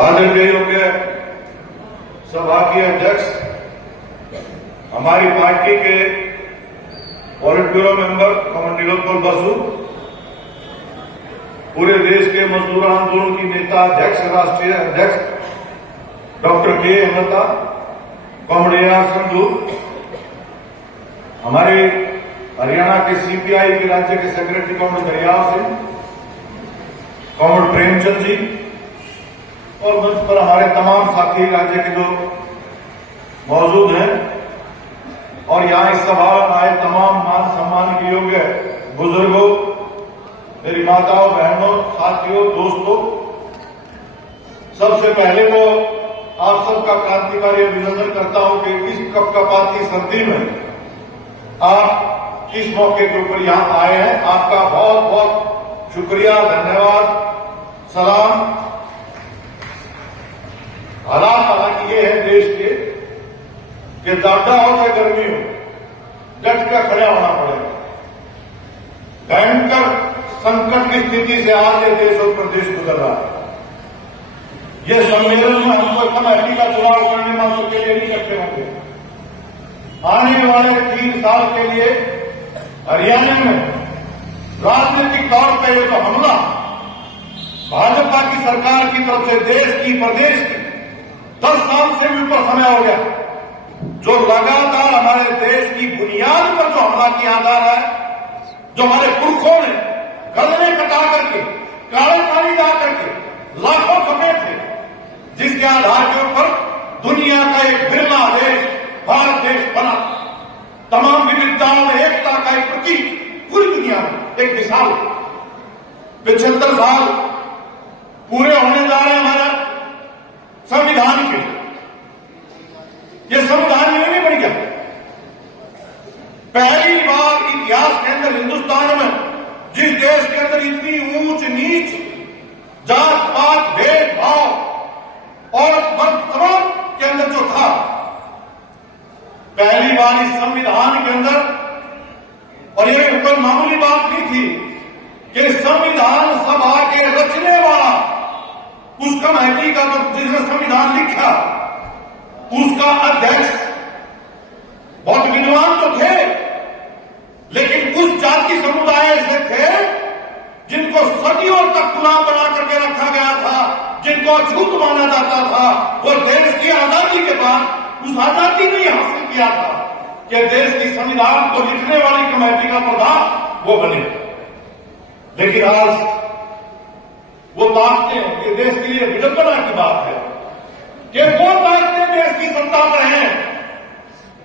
आदरणीय योग्य सभा के अध्यक्ष, हमारी पार्टी के politburo member comrade Nilotpal Basu, पूरे देश के मजदूर आंदोलन की नेता अध्यक्ष, राष्ट्रीय अध्यक्ष डॉक्टर के अमृता, कॉमरेड AR संधू, हमारे हरियाणा के CPI के राज्य के secretary comrade Dariyav Singh, comrade Premchand ji और मंच पर हमारे तमाम साथी राज्य के जो मौजूद हैं और यहाँ इस सभा में आए तमाम मान सम्मान के योग्य बुजुर्गों, मेरी माताओं, बहनों, साथियों, दोस्तों, सबसे पहले तो आप सबका क्रांतिकारी अभिनंदन करता हूं कि इस कपकपाती सर्दी में आप इस मौके के ऊपर यहां आए हैं। आपका बहुत बहुत शुक्रिया, धन्यवाद, सलाम। हालात हालांकि ये है देश के कि ज्यादा हो या गर्मी हो, डट कर खड़ा होना पड़ेगा। भयंकर संकट की स्थिति से आज ये देश और प्रदेश गुजर रहा है। ये सम्मेलन में हमको कमेटी का चुनाव करने मात्र के लिए नहीं करते होंगे। आने वाले 3 साल के लिए हरियाणा में राजनीतिक तौर पर ये तो हमला भाजपा की सरकार की तरफ से देश की, प्रदेश की 10 साल से भी ऊपर समय हो गया, जो लगातार हमारे देश की बुनियाद पर जो हमला किया जा रहा है, जो हमारे पुरखों ने गले कटा करके, काले पानी ला करके लाखों छपे थे, जिसके आधार के ऊपर दुनिया का एक बिरला देश भारत देश बना। तमाम विविधताओं में एकता का एक प्रतीक, पूरी दुनिया में एक मिसाल। 75 साल पूरे होने जा रहे हैं हमारा संविधान के। ये संविधान में नहीं बढ़ गया। पहली बार इतिहास के अंदर हिंदुस्तान में, जिस देश के अंदर इतनी ऊंच नीच, जात पात, भेदभाव और वर्तमान के अंदर जो था, पहली बार इस संविधान के अंदर, और ये कोई मामूली बात नहीं थी कि संविधान सभा के रचने वाला, उस कमेटी का जिसने संविधान लिखा, उसका अध्यक्ष बहुत विद्वान तो थे, लेकिन उस जाति समुदाय से थे जिनको सदियों तक गुलाम बना करके रखा गया था, जिनको अछूत माना जाता था। वो देश की आजादी के बाद उस आजादी ने हासिल किया था कि देश की संविधान को लिखने वाली कमेटी का प्रधान वो बने। लेकिन आज वो ताकतें, ये देश के लिए विडंबना की बात है कि वो ताकतें देश की सत्ता पर हैं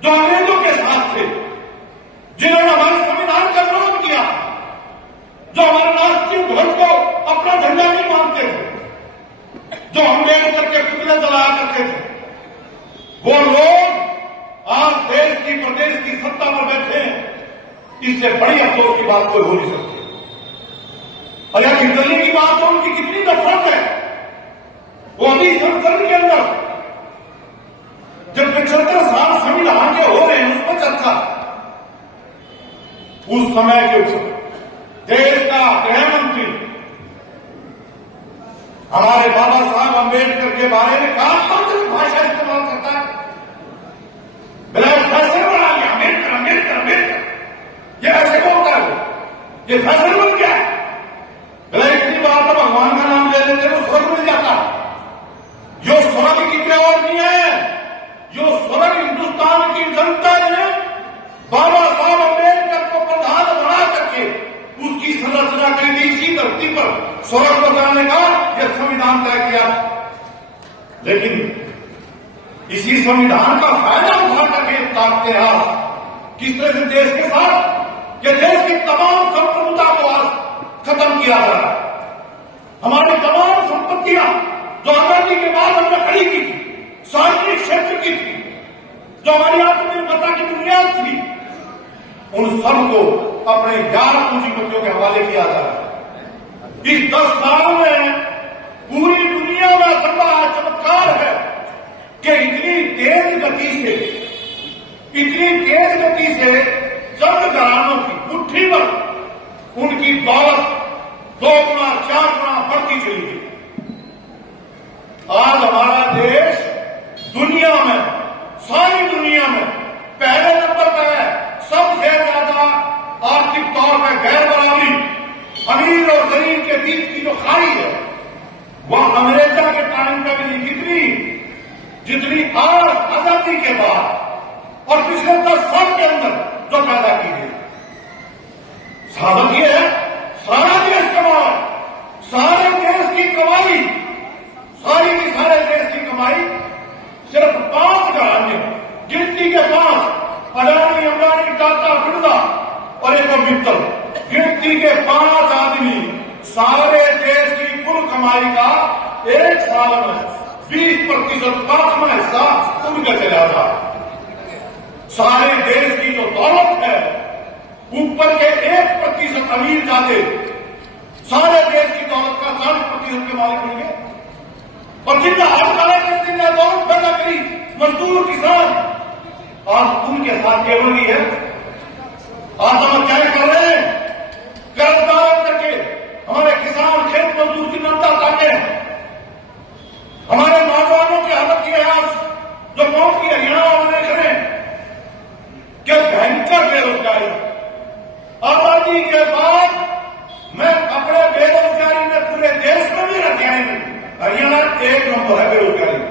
जो अंग्रेजों के साथ थे, जिन्होंने हमारे संविधान का विरोध किया, जो हमारे राष्ट्रीय ध्वज को अपना झंडा नहीं मानते थे, जो अम्बेडकर के पुतले जलाया करते थे। वो लोग आज देश की, प्रदेश की सत्ता पर बैठे हैं। इससे बड़ी अफसोस की बात कोई हो नहीं सकती। और यह हिटलर की बात हो, उनकी कितनी नफरत है। वो अभी संसद के अंदर जब 75 साल संविधान के हो रहे हैं, उस पर चर्चा, उस समय के देश का गृह मंत्री हमारे बाबा साहब अम्बेडकर के बारे में कहा भाषा इस्तेमाल करता है। फैशन बना गया, अम्बेडकर अम्बेडकर अम्बेडकर, ये ऐसे बोलता है, ये फैशन बन गया। इतनी बार तो भगवान का नाम ले लेते हैं, स्वर्ग मिल जाता। यो स्वर्ग की कोई और नहीं है, यो स्वर्ग हिंदुस्तान की जनता ने बाबा साहब अम्बेडकर को प्रधान बना करके उसकी संरचना की थी। इसी धरती पर स्वर्ग बनाने का यह संविधान तय किया। लेकिन इसी संविधान का फायदा उठा करके ताकते हैं किस तरह से देश के साथ, कि देश की तमाम संप्रभुता को आज खत्म किया जा रहा है। हमारी तमाम संपत्तियां जो आजादी के बाद हमने खड़ी की थी, सार्वजनिक क्षेत्र की थी, जो हमारी आत्मनिर्भरता की बुनियाद थी, उन सबको अपने 11 पूंजीपतियों के हवाले किया जा रहा है। इस 10 साल में पूरी दुनिया में चमत्कार है कि इतनी तेज गति से चंद घरानों की मुट्ठी पर उनकी दौलत 2 गुना 4 गुना बढ़ती चली गई। आज के टाइम पे भी नहीं कितनी जितनी आज आजादी के बाद और पिछले 10 साल के अंदर जो पैदा की गई। साबित यह है सारा देश कमाए, सारे देश की कमाई, सारी की सारे देश की कमाई सिर्फ 5 घराने, गिनती के 5, अडानी, अंबानी, टाटा, बिरला और एक मित्तल, गिनती के 5 आदमी सारे देश की कुल कमाई का एक साल में 20% 5वां हिस्सा उनका चला था। सारे देश की जो दौलत है ऊपर के 1% अमीर जाते सारे देश की दौलत का 40% के मालिक होंगे। और जिनने हर तरह के जिनने दौलत पैदा करी, मजदूर, किसान, आज उनके साथ केवल नहीं है। आज हम क्या कर रहे हैं? कर्जदार करके हमारे किसान, खेत मजदूर की नमता ताके हमारे नौजवानों की हालत की आज जो गांव की हरियाणा में देख रहे हैं कि भयंकर बेरोजगारी। आजादी के बाद मैं अपने बेरोजगारी में पूरे देश में भी हरियाणा 1 नंबर है बेरोजगारी,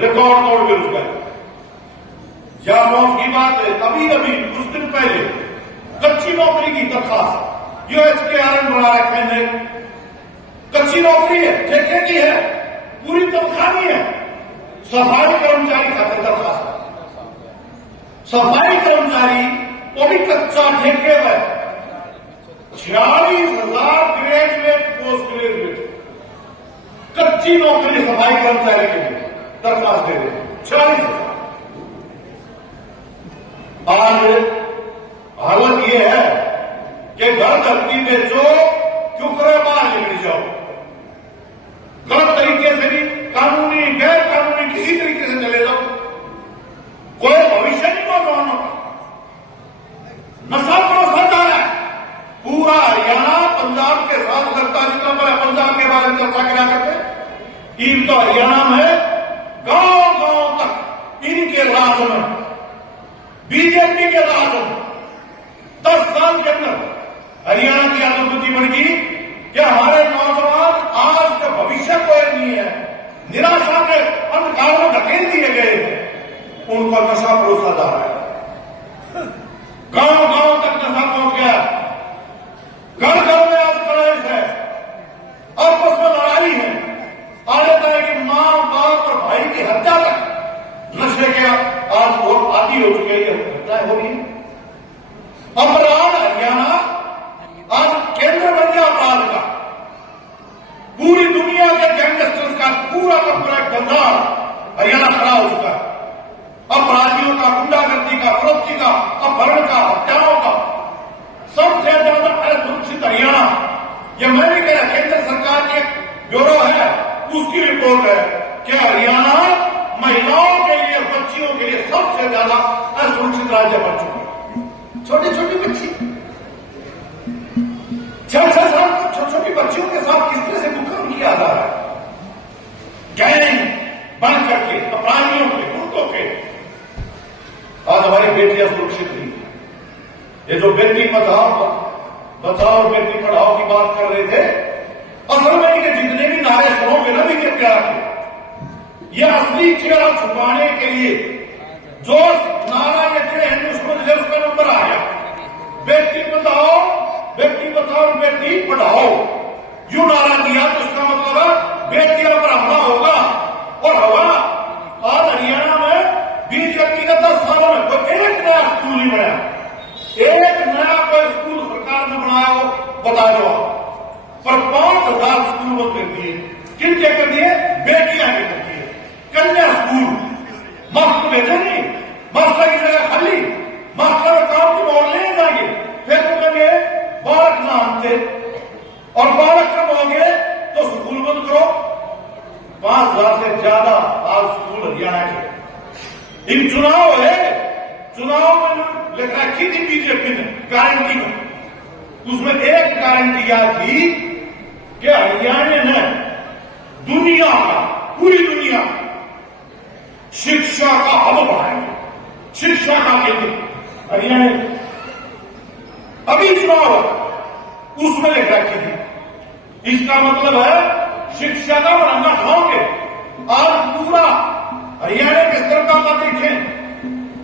रिकॉर्ड तोड़ बेरोजगारी। या मौत की बात है, अभी कुछ दिन पहले कच्ची नौकरी की दरखास्त यूएचकेआरएन बना रखे हैं। कच्ची नौकरी है, ठेके की है, पूरी तनख्वाह नहीं है। सफाई कर्मचारी खाते दरखास्त, सफाई कर्मचारी वो भी कच्चा ठेके में 46,000 ग्रेजुएट, पोस्ट ग्रेजुएट कच्ची नौकरी सफाई कर्मचारी के लिए दरखास्त दे रहे 46,000। आज हालत यह है कि घर धरती बेचो, क्योंकि बाहर निकल जाओ। गलत तरीके से भी, कानूनी गैर कानूनी किसी तरीके से चले जाओ, कोई भविष्य नहीं नौजवानों का। नशा परोसा जा रहा है पूरा हरियाणा पंजाब के साथ लगता, जितना बड़ा पंजाब के बारे में चर्चा करा करते, इन तो हरियाणा में गांव गांव तक इनके राज में, बीजेपी के राज में 10 साल के अंदर हरियाणा की अधोगति बढ़ गई कि हमारे नौजवान आज का भविष्य कोई नहीं है, निराशा के अंधकार में धकेल दिए गए हैं। उनको नशा परोसा जा रहा है, गांव गांव तक नशा पहुंच गया, घर घर में आज कलेश है, आपस में लड़ाई है, आने तक कि मां बाप और भाई की हत्या तक नशे के आज वो आदि हो चुके हैं, हत्याएं हो रही। अपराध हरियाणा आज केंद्र बन गया अपराध का, पूरी दुनिया के गैंगस्टर्स का पूरा का पूरा धंधा हरियाणा खड़ा हो चुका है। अपराधियों का, गुंडागर्दी का, फरोख्ती का, अपहरण का, हत्याओं का सबसे ज्यादा असुरक्षित हरियाणा। यह मैं नहीं कह रहा, केंद्र सरकार के ब्यूरो है उसकी रिपोर्ट है कि हरियाणा महिलाओं के लिए, बच्चियों के लिए सबसे ज्यादा असुरक्षित राज्य बन चुका है। छोटी छोटी बच्ची 6-6 साल तक छोटी छोटी बच्चियों के साथ किस तरह से दुष्कर्म किया जा रहा है, गैंग बन करके, अपराधियों के, गुंडों के। आज हमारी बेटियां सुरक्षित नहीं। ये जो बेटी बचाओ बेटी पढ़ाओ की बात कर रहे थे, असल में इनके जितने भी नारे सुनोगे ना भी प्यार के, ये असली चेहरा छुपाने के लिए जो नारा ये तेरे हिंदुस्तान में उसका नंबर आ गया, बेटी बचाओ बेटी पढ़ाओ, यू नारा दिया तो इसका मतलब है बेटियों पर हमला होगा और होगा। आज हरियाणा में बीजेपी के 10 सालों में कोई एक नया स्कूल नहीं बनाया, एक नया कोई स्कूल सरकार ने बनाया हो बता दो, पर 5,000 स्कूल बंद कर दिए। किन के कर दिए? बेटियां के कर दिए। कन्या स्कूल, मास्टर भेजे नहीं, मास्टर की जगह खाली, मास्टर काम की मोड़ ले जाएंगे, फिर तो कहेंगे बालक ना आते, और बालक कब होंगे तो स्कूल बंद करो। 5,000 से ज्यादा आज स्कूल हरियाणा के। इन चुनाव है, चुनाव में लिख रखी थी बीजेपी ने गारंटी में, उसमें एक गारंटी यह थी कि हरियाणा ने दुनिया का, पूरी दुनिया शिक्षा का हब बनाएंगे, शिक्षा का केंद्र हरियाणा। अभी चुनाव उसमें लिख रखी थी, इसका मतलब है शिक्षा का आज पूरा हरियाणा के स्तर का देखें,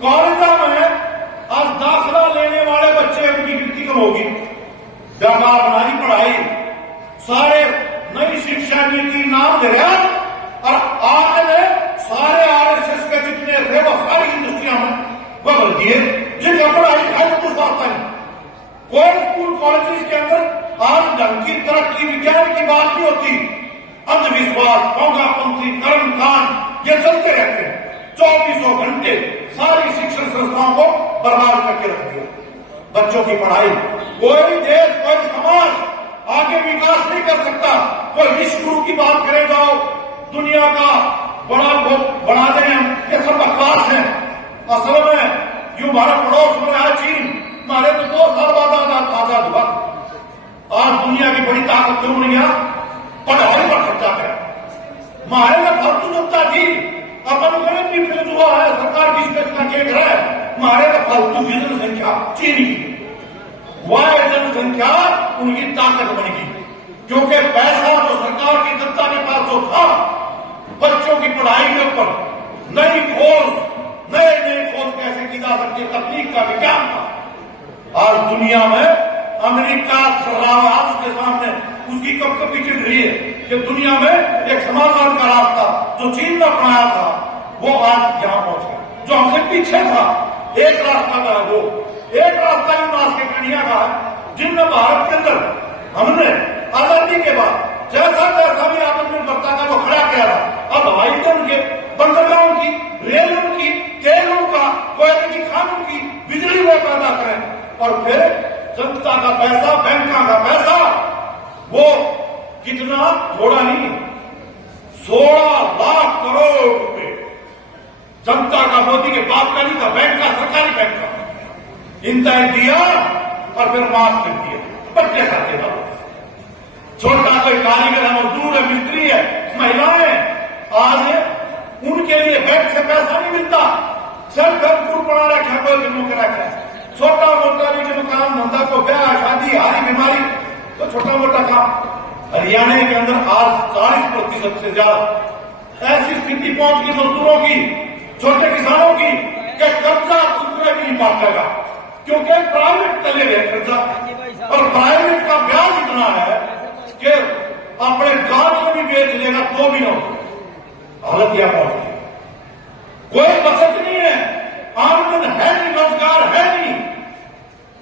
कॉलेजों में आज दाखिला लेने वाले बच्चे उनकी गिनती कम होगी। बेकार बनाई पढ़ाई, सारे नई शिक्षा नीति नाम दे रहा और आज सारे आरएसएस के जितने थे वो सारी इंडस्ट्रियां में वह भर दिए, जिनका पढ़ाई लिखाई तो कुछ वास्ता नहीं। कोई स्कूल कॉलेज के अंदर आज ढंग की तरक्की विज्ञान की बात नहीं होती। अंधविश्वास, पोंगापंथी, कर्मकांड ये चलते रहते हैं। 24 घंटे सारी शिक्षण संस्थाओं को बर्बाद करके रख दिया। बच्चों की पढ़ाई, कोई देश कोई समाज आगे विकास नहीं कर सकता। कोई विश्व गुरु की बात करे जाओ, दुनिया का बड़ा दें, ये सब बकवास है। असल में यूं भारत पड़ोस में रहा चीन, हमारे तो 2 साल बाद आजाद हुआ। आज दुनिया की बड़ी ताकत क्यों नहीं गया? पढ़ाई पर खर्चा है। हमारे में फालतू जनता थी, अपन गलत भी फिर हुआ है, सरकार की स्टेट का केक है। हमारे में फालतू की जनसंख्या चीन की, वह जनसंख्या उनकी ताकत बनेगी, क्योंकि पैसा जो सरकार की जनता के पास जो था बच्चों की पढ़ाई के ऊपर, नई खोज, नए खोज कैसे की जा सकती है, तकनीक का विज्ञान का। आज दुनिया में अमेरिका आज के सामने उसकी कब पीछे रही है कि दुनिया में एक समाधान का रास्ता जो चीन ने अपनाया था वो आज यहां पहुंच गया। जो हमसे पीछे था एक रास्ता का है, वो एक रास्ता यूनास के कन्या का है, जिनमें भारत के अंदर हमने आजादी के बाद जैसा भी आत्मनिर्भरता का वो खड़ा किया था। अब हवाई जहाज के, बंदरगाहों की, रेलों की, तेलों का, कोयले की खानों की, बिजली वो पैदा करें और फिर जनता का पैसा, बैंकों का पैसा, वो कितना थोड़ा नहीं, 16 लाख करोड़ रुपए जनता का, मोदी के बाप का नहीं था, बैंक का, सरकारी बैंक का इनका दिया और फिर माफ कर दिया। बच्चे खाते था, छोटा कोई कारीगर है, मजदूर है, मिस्त्री है, महिलाएं, आज उनके लिए बैंक से पैसा नहीं मिलता। सब घर पड़ा रखा, कोई फिल्मों के रखा, छोटा मोटा भी जो काम धंधा को, ब्याह शादी, हारी बीमारी, तो छोटा मोटा काम। हरियाणा के अंदर आज 40% से ज्यादा ऐसी स्थिति पहुंच गई मजदूरों की, छोटे किसानों की, कि कर्जा दूसरे भी नहीं पाटेगा, क्योंकि प्राइवेट चले गए कर्जा, और प्राइवेट का ब्याज इतना है कि अपने गांव को भी बेच लेगा तो भी ना हो। हालत यह पहुंच गई, कोई बचत नहीं है, आमदन है नहीं, रोजगार है नहीं।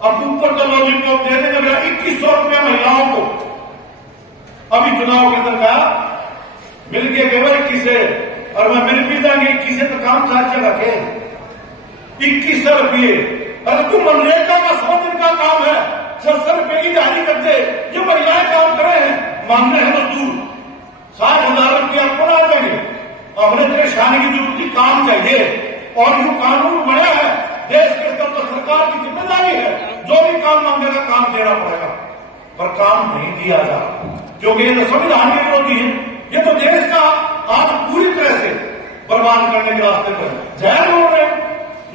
अब ऊपर का लॉलीपॉप दे देंगे 2100 रुपया महिलाओं को। अभी चुनाव के अंदर कहा मिल गए केवल 21 और मैं मिल भी जाएंगे 21 तो काम चार्ज चला के 2100 रुपये। अरे तुम मनरेगा का 100 दिन का काम है, 600 रुपये की दिहाड़ी कर दे, ये महिलाएं काम कर रहे हैं, मांगने हैं मजदूर 60,000 रुपया आपको आ जाएंगे। हमने परेशानी की जरूरत की, काम चाहिए और जो कानून बना है देश के स्तर पर सरकार की जिम्मेदारी है, जो भी काम मांगेगा काम देना पड़ेगा, पर काम नहीं दिया जा, क्योंकि ये तो संविधान के विरोधी है। ये तो देश का आज पूरी तरह से बर्बाद करने के रास्ते पर जहर बोल रहे हैं।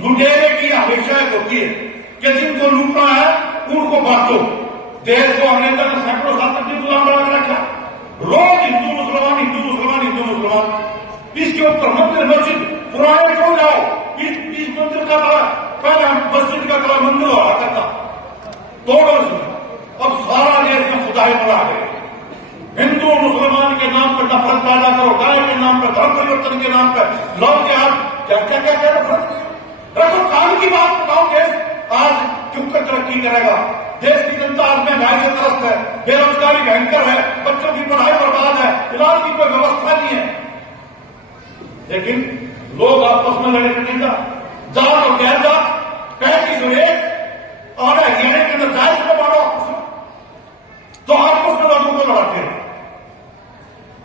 लुटेरे की हमेशा एक होती है कि जिनको लूटना है उनको बांटो। देश को अंग्रेजों ने सैकड़ों साल तक गुलाम बना के रखा, रोज हिंदू मुसलमान, हिंदू मुसलमान, हिंदू मुसलमान। इसके ऊपर मंदिर मस्जिद पुराने क्यों जाओ, इस मंदिर का पहले मस्जिद का कला मंदिर हुआ करता, तोड़ो अब सारा देश में खुदाई बढ़ा गए। हिंदू मुसलमान के नाम पर नफरत पैदा करो, गाय के नाम पर, धर्म परिवर्तन के नाम पर, लोग के हाथ क्या क्या क्या क्या नफरत रखो। काम की बात बताओ, देश आज चुप कर तरक्की करेगा। देश की जनता आज महंगाई से त्रस्त है, बेरोजगारी भयंकर है, बच्चों की पढ़ाई बर्बाद है, इलाज की कोई व्यवस्था नहीं है। लेकिन लोग आपस में लड़े नहीं था, जात और गैर जात 35 और हरियाणा के अंदर जात को मारो आपस में, तो आपस में लोगों को लड़ाते हैं।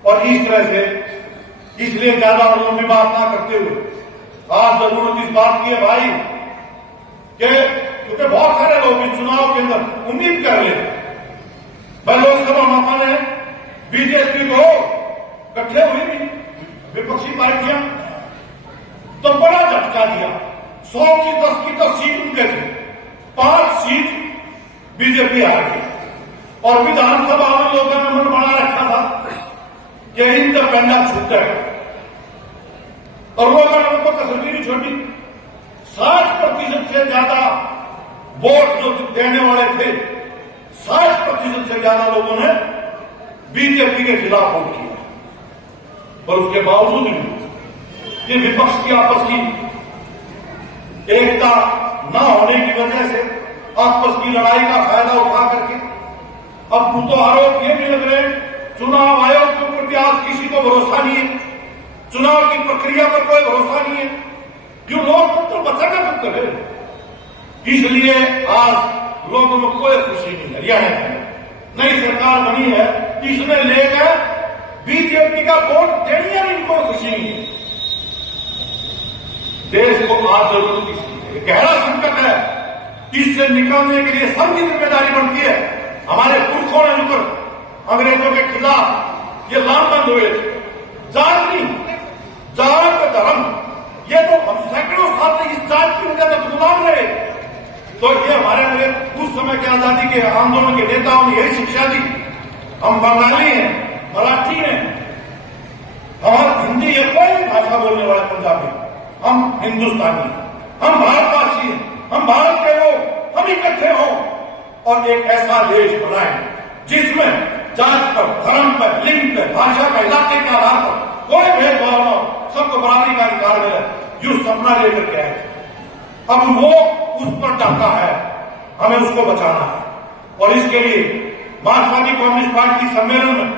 और इस तरह से इसलिए ज्यादा और लंबी बात ना करते हुए आज जरूरत इस बात की है भाई कि क्योंकि बहुत सारे लोग इस चुनाव के अंदर उम्मीद कर ले, मैं लोकसभा मापा ने बीजेपी को इकट्ठे हुई थी विपक्षी पार्टियां, तो बड़ा झटका दिया। 100 की 10 की 10 सीट उनके थे, 5 सीट बीजेपी हार गई। और विधानसभा में लोगों ने मन बना रखा था कि इंडिपेंडेंट छूट है, और लोगों ने उनको कसर भी नहीं छोड़ी। 60% से ज्यादा वोट जो देने वाले थे, 60% से ज्यादा लोगों ने बीजेपी के खिलाफ वोट किया। पर उसके बावजूद भी ये विपक्ष की आपस की एकता न होने की वजह से आपस की लड़ाई का फायदा उठा करके अब तो आरोप ये भी लग रहे हैं चुनाव आयोग के ऊपर भी आज किसी को भरोसा नहीं है, चुनाव की प्रक्रिया पर कोई भरोसा नहीं है। जो लोकतंत्र बचाना कब करे, इसलिए आज लोगों में कोई खुशी नहीं है। यह नई सरकार बनी है, इसमें लेकर बीजेपी का वोट देने में कोई खुशी नहीं है। देश को आज जरूरत इसकी है, गहरा संकट है, इससे निकलने के लिए सबकी जिम्मेदारी बनती है। हमारे पुरखों ने जुकर अंग्रेजों के खिलाफ ये लामबंद हुए थे, जात नहीं, जात धर्म, ये तो हम सैकड़ों साल से इस जात की वजह से गुलाम रहे। तो ये हमारे उस समय के आजादी के आंदोलन के नेताओं ने यही शिक्षा दी। हम बंगाली हैं, मराठी हैं, हमारा हिंदी या कोई भाषा बोलने वाले पंजाबी, हम हिंदुस्तानी, हम भारतवासी हैं, हम भारत के लोग, हम इकट्ठे हों और एक ऐसा देश बनाएं जिसमें जात पर, धर्म पर, लिंग पर, भाषा पर, इलाके के आधार पर कोई भेदभाव न हो, सबको बराबरी का अधिकार मिले। जो सपना लेकर के आए, अब वो उस पर डाका है, हमें उसको बचाना है। और इसके लिए मार्क्सवादी कम्युनिस्ट पार्टी सम्मेलन में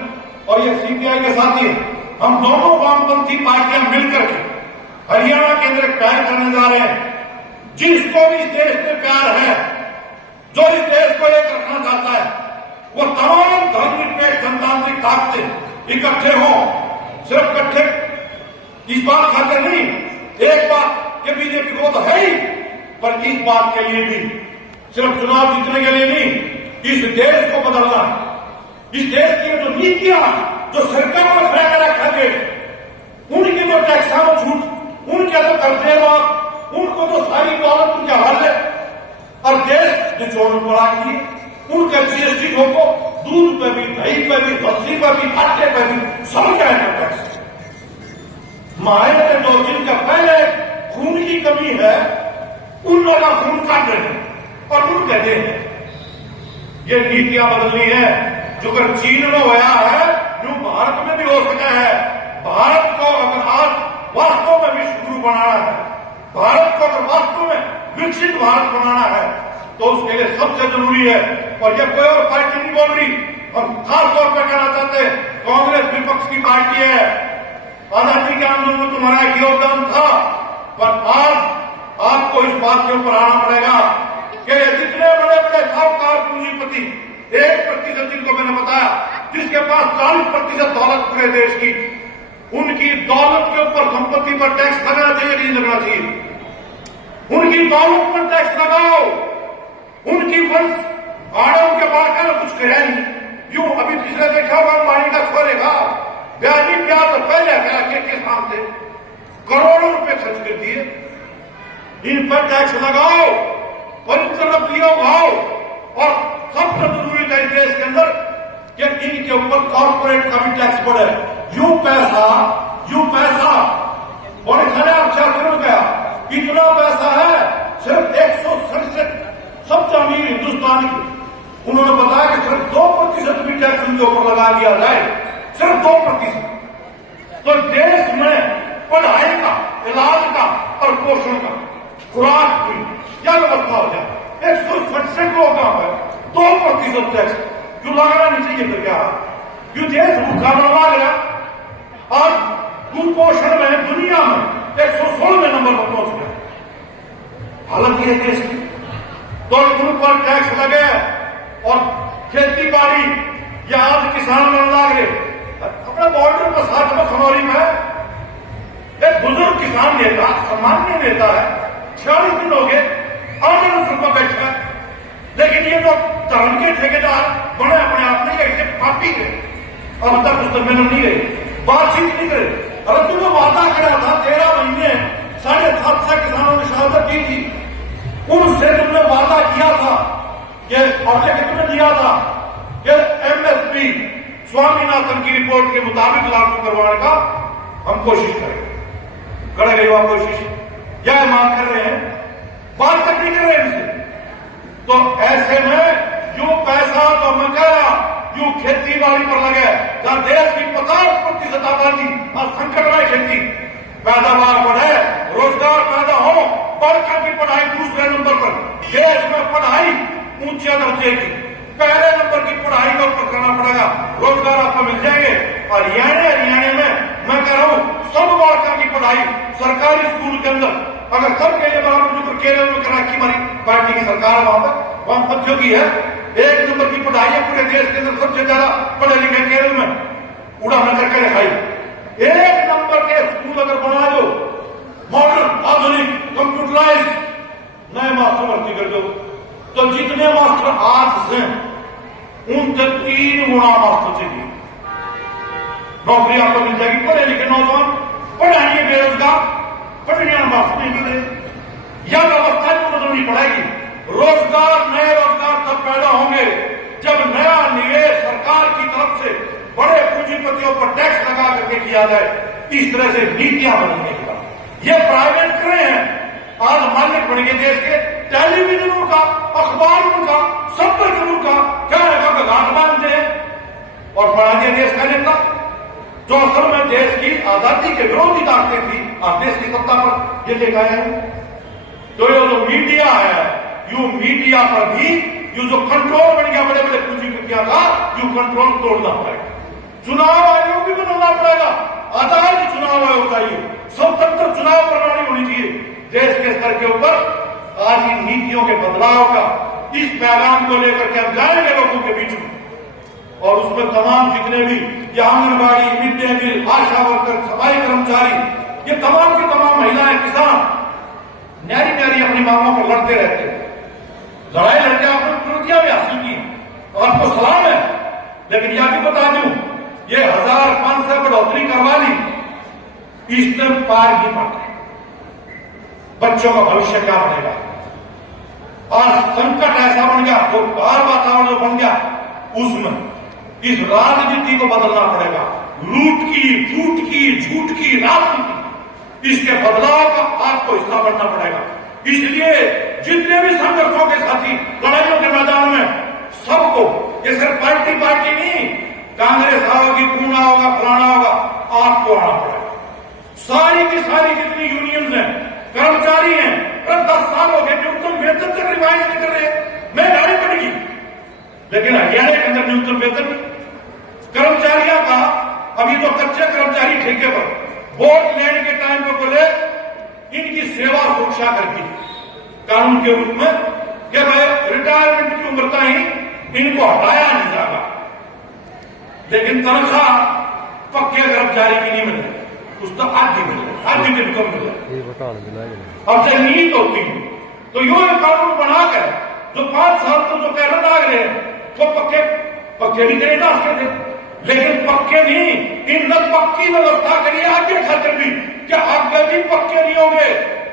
और ये सीपीआई के साथी हम दोनों वामपंथी पार्टियां मिलकर के हरियाणा के अंदर तय करने जा रहे हैं। जिसको भी इस देश से प्यार है, जो इस देश को एक रखना चाहता है, वो तमाम धर्मनिरपेक्ष जनतांत्रिक ताकतें इकट्ठे हों। सिर्फ इकट्ठे इस बात खातिर नहीं, एक बात कि बीजेपी को तो है ही, पर इस बात के लिए भी सिर्फ चुनाव जीतने के लिए नहीं, इस देश को बदलना है। इस देश की जो नीतियां, जो सरकारों ने फैला रखा है, उनकी जो टैक्सा में छूट, उनके जो कर्जे माफ, उनको जो सारी दौलत उनके हवाले और देश निचोड़ बढ़ा दिए, उनके जीएसटी को दूध पे भी, दही पे भी, लस्सी पे भी, आटे पे भी सब जाएगा टैक्स। माए के जो जिनका पहले खून की कमी है, उन लोगों का खून काट रहे हैं और उन कहते हैं ये नीतियां बदलनी है। जो कर चीन में होया है, जो भारत में भी हो सका है। भारत को अगर आज वास्तव में विश्व गुरु बनाना है, भारत को अगर वास्तव में विकसित भारत बनाना है, तो उसके लिए सबसे जरूरी है, और यह कोई और पार्टी नहीं बोल रही, हम खास तौर पर कहना चाहते हैं, कांग्रेस विपक्ष की पार्टी है। आजादी के आंदोलन में तुम्हारा एक योगदान था, पर आज आपको इस बात के ऊपर आना पड़ेगा कि जितने बड़े बड़े साहूकार पूंजीपति, 1% जिनको मैंने बताया, जिसके पास 40% दौलत पूरे देश की, उनकी दौलत के ऊपर, संपत्ति पर टैक्स लगना चाहिए, नहीं लगना चाहिए। उनकी दौलत पर टैक्स लगाओ, उनकी वंश आड़ों के बारे में कुछ कहे नहीं। यूं अभी पिछले देखा होगा अंबानी का छोड़ेगा, ब्याजी ब्याज तो पहले के सामने करोड़ों रुपए खर्च कर दिए। इन पर टैक्स लगाओ और इन तरफ लियो भाव, और सबसे जरूरी है इस देश के अंदर कि इनके ऊपर कॉर्पोरेट का भी टैक्स पड़े। यूं पैसा बड़े सारे अक्षर में गया, इतना पैसा है, सिर्फ 167 सबसे अमीर हिंदुस्तान की, उन्होंने बताया कि सिर्फ 2% भी टैक्स उनके ऊपर लगा दिया जाए, सिर्फ 2%। तो देश में पढ़ाई का, इलाज का और पोषण का, खुराक की क्या व्यवस्था हो जाए। 167 लोगों पर 2% टैक्स जो लगाना नहीं चाहिए, फिर क्या जो देश भूखा मरवा गया। आज कुपोषण में दुनिया में 116वें नंबर पर पहुंच गया। हालत यह देश की, तो उन पर टैक्स लगे और खेती बाड़ी या आज किसान मन लाग रहे। अपने बॉर्डर पर साथ में खनौरी में एक बुजुर्ग किसान नेता, सामान्य नेता है, 46 दिन हो गए आंदोलन पर बैठा है, लेकिन ये जो धर्म के ठेकेदार बड़े अपने आप नहीं गए, पापी गए और अब तक उस सम्मेलन नहीं गए, बातचीत नहीं करे। अरे तुमने वादा किया था 13 महीने 7.5 किसानों ने शहादत दी थी, उनसे तुमने वादा किया था कि और तुमने दिया था कि एमएसपी स्वामीनाथन की रिपोर्ट के मुताबिक लागू करवाने का हम कोशिश करें। कर गई वह कोशिश, यह मांग कर रहे हैं, बात तक नहीं कर रहे हैं इनसे। तो ऐसे में जो पैसा तो मैं कह रहा जो खेती बाड़ी पर लगे, जहां देश की 50% आबादी और संकट में खेती, पैदावार बढ़े, रोजगार पैदा हो, बढ़कर की पढ़ाई दूसरे नंबर पर, देश में पढ़ाई ऊंचे दर्जे की, पहले नंबर की पढ़ाई को करना पड़ेगा, रोजगार आपको मिल जाएंगे। और हरियाणा में मैं कह रहा हूं सब बढ़कर की पढ़ाई सरकारी स्कूल के अंदर, अगर सब के लिए बराबर जो केरल में करा की हमारी पार्टी की सरकार है, वहां पर वहां बच्चों की है 1 नंबर की पढ़ाई है, पूरे देश के अंदर सबसे ज्यादा पढ़े लिखे केरल में उड़ा न करके दिखाई। 1 नंबर के स्कूल अगर बना दो, मॉडर्न आधुनिक कंप्यूटराइज नए मास्टर भर्ती कर दो, तो जितने मास्टर आज से उनसे 3 गुना मास्टर चाहिए, नौकरी आपको मिल जाएगी। पढ़े लिखे नौजवान पढ़ाएंगे, बेरोजगार पढ़ने मास्टर नहीं मिल रहे, यह व्यवस्था तो बदलनी पड़ेगी। रोजगार, नए रोजगार तब पैदा होंगे जब नया निवेश सरकार की तरफ से बड़े पूंजीपतियों पर टैक्स लगा करके किया जाए, इस तरह से नीतियां बनने के बाद। ये प्राइवेट कर रहे हैं, आज मालिक बनेंगे देश के, टेलीविजनों का, अखबारों का, संपर्कों का, क्या है घाट बांधते हैं और बढ़ा दिया देश का नेता, जो असल में देश की आजादी के विरोधी ताकतें थी, आज देश की सत्ता पर ये लेकर आए हैं। तो ये जो मीडिया है, यू मीडिया पर भी यू जो कंट्रोल बन गया बड़े बड़े पूंजीपतियों का, यू कंट्रोल तोड़ना पड़ेगा। चुनाव आयोग भी बदलना पड़ेगा, आजाद चुनाव आयोग चाहिए, स्वतंत्र चुनाव प्रणाली होनी चाहिए देश के स्तर के ऊपर। आज इन नीतियों के बदलाव का इस पैगाम को लेकर के हम जाएंगे लोगों के बीच में, और उसमें तमाम जितने भी ये आंगनबाड़ी, मिड डे मील, आशा वर्कर, सफाई कर्मचारी, ये तमाम की तमाम महिलाएं, किसान न्यारी न्यारी अपनी मांगों पर लड़ते रहते हैं। लड़ाई लड़के आपने उपलब्धियां भी हासिल की और आपको सलाम है, लेकिन यह भी बता दूं ये 1500 बढ़ोतरी करवा ली, इसने पार ही पाते, बच्चों का भविष्य क्या बनेगा। आज संकट ऐसा बन गया, जो बाहर वातावरण जो बन गया, उसमें इस राजनीति को बदलना पड़ेगा। लूट की, फूट की, झूठ की राजनीति, इसके बदलाव का आपको हिस्सा बनना पड़ेगा। इसलिए जितने भी संघर्षों के साथी लड़ाइयों के मैदान में, सबको, ये सिर्फ पार्टी नहीं, कांग्रेस आओगी, पूना होगा, फलाना होगा, आपको आना पड़ेगा। सारी की सारी जितनी यूनियंस हैं, कर्मचारी हैं, 10 साल हो गए न्यूनतम वेतन तक रिवाइज नहीं कर रहे, महंगाई बढ़ेगी, लेकिन हरियाणा के अंदर न्यूनतम वेतन कर्मचारियों का, अभी तो कच्चे कर्मचारी ठेके पर वोट लेने के टाइम पर बोले इनकी सेवा सुरक्षा करके कानून के रूप में, क्या भाई रिटायरमेंट की उम्र तक ही इनको हटाया नहीं जाएगा, लेकिन तनख्वाह पक्के कर्मचारी की नहीं मिल रही, उसका आधी मिल रही, आधी की इनकम मिल रही। अब जब नीत होती तो यो कानून बनाकर जो 5 साल तो जो कह रहे हैं वो पक्के भी करें ना उसके थे, लेकिन पक्के नहीं, इन पक्की व्यवस्था करिए आगे खातिर भी, क्या आगे भी पक्के नहीं होंगे,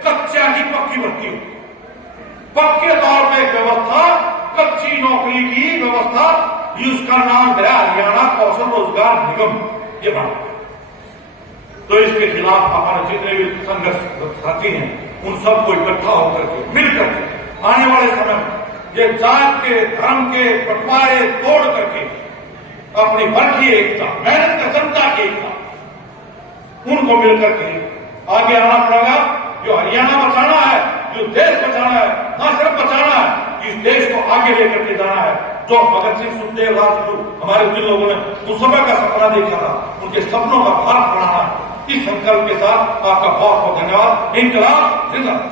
कच्चा ही पक्की भर्ती हो, पक्के तौर पर व्यवस्था, कच्ची नौकरी की व्यवस्था, उसका नाम गया हरियाणा कौशल रोजगार निगम, ये बना। तो इसके खिलाफ हमारे जितने भी संघर्ष साथी हैं, उन सबको इकट्ठा होकर के, मिलकर के आने वाले समय में ये जात के, धर्म के बंटवारे तोड़ करके अपनी वर्गीय एकता, मेहनत का जनता की एकता, उनको मिलकर के आगे आना पड़ेगा। जो हरियाणा बचाना है, जो देश बचाना है, न सिर्फ बचाना है, इस देश को आगे लेकर के जाना है। जो भगत सिंह, सुखदेव, राजगुरु, हमारे जिन लोगों ने उस समय का सपना देखा था, उनके सपनों का भारत बनाना, इस संकल्प के साथ आपका बहुत बहुत धन्यवाद। इनकलाब जिंदाबाद।